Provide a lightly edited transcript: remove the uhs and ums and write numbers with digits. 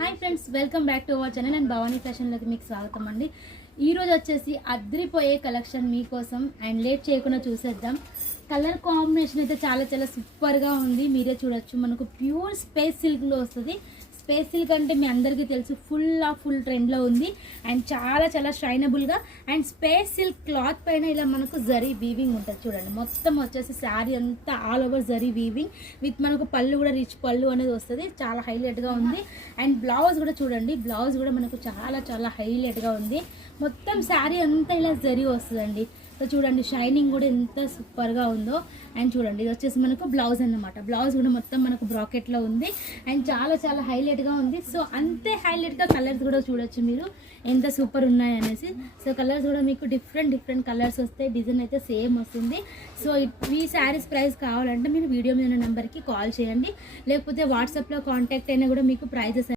Hi friends, welcome back to our channel and Bhavani ఫ్యాషన్లోకి మీకు స్వాగతం అండి. ఈరోజు వచ్చేసి అద్రిపోయే కలెక్షన్ మీకోసం అండ్ లేట్ చేయకుండా చూసేద్దాం. కలర్ కాంబినేషన్ అయితే చాలా చాలా సూపర్గా ఉంది. మీరే చూడొచ్చు. మనకు ప్యూర్ స్పేస్ సిల్క్లో వస్తుంది. స్పేస్ సిల్క్ అంటే మీ అందరికీ తెలుసు, ఫుల్ ట్రెండ్లో ఉంది అండ్ చాలా చాలా షైనబుల్గా. అండ్ స్పేస్ సిల్క్ క్లాత్ పైన ఇలా మనకు జరీ వీవింగ్ ఉంటుంది చూడండి. మొత్తం వచ్చేసి శారీ అంతా all over zari weaving with మనకు పళ్ళు కూడా రిచ్ పళ్ళు అనేది వస్తుంది. చాలా హైలైట్గా ఉంది. అండ్ బ్లౌజ్ కూడా చూడండి, బ్లౌజ్ కూడా మనకు చాలా చాలా హైలైట్గా ఉంది. మొత్తం శారీ అంతా ఇలా జరీ వస్తుందండి. సో చూడండి, షైనింగ్ కూడా ఎంత సూపర్గా ఉందో. అండ్ చూడండి, ఇది వచ్చేసి మనకు బ్లౌజ్ అన్నమాట. బ్లౌజ్ కూడా మొత్తం మనకు బ్రాకెట్లో ఉంది అండ్ చాలా చాలా హైలైట్గా ఉంది. సో అంతే హైలైట్గా కలర్స్ కూడా చూడొచ్చు మీరు ఎంత సూపర్ ఉన్నాయనేసి. సో కలర్స్ కూడా మీకు డిఫరెంట్ కలర్స్ వస్తాయి. డిజైన్ అయితే సేమ్ వస్తుంది. సో ఈ శారీస్ ప్రైస్ కావాలంటే మీరు వీడియో మీద నెంబర్కి కాల్ చేయండి, లేకపోతే వాట్సాప్లో కాంటాక్ట్ అయినా కూడా మీకు ప్రైజెస్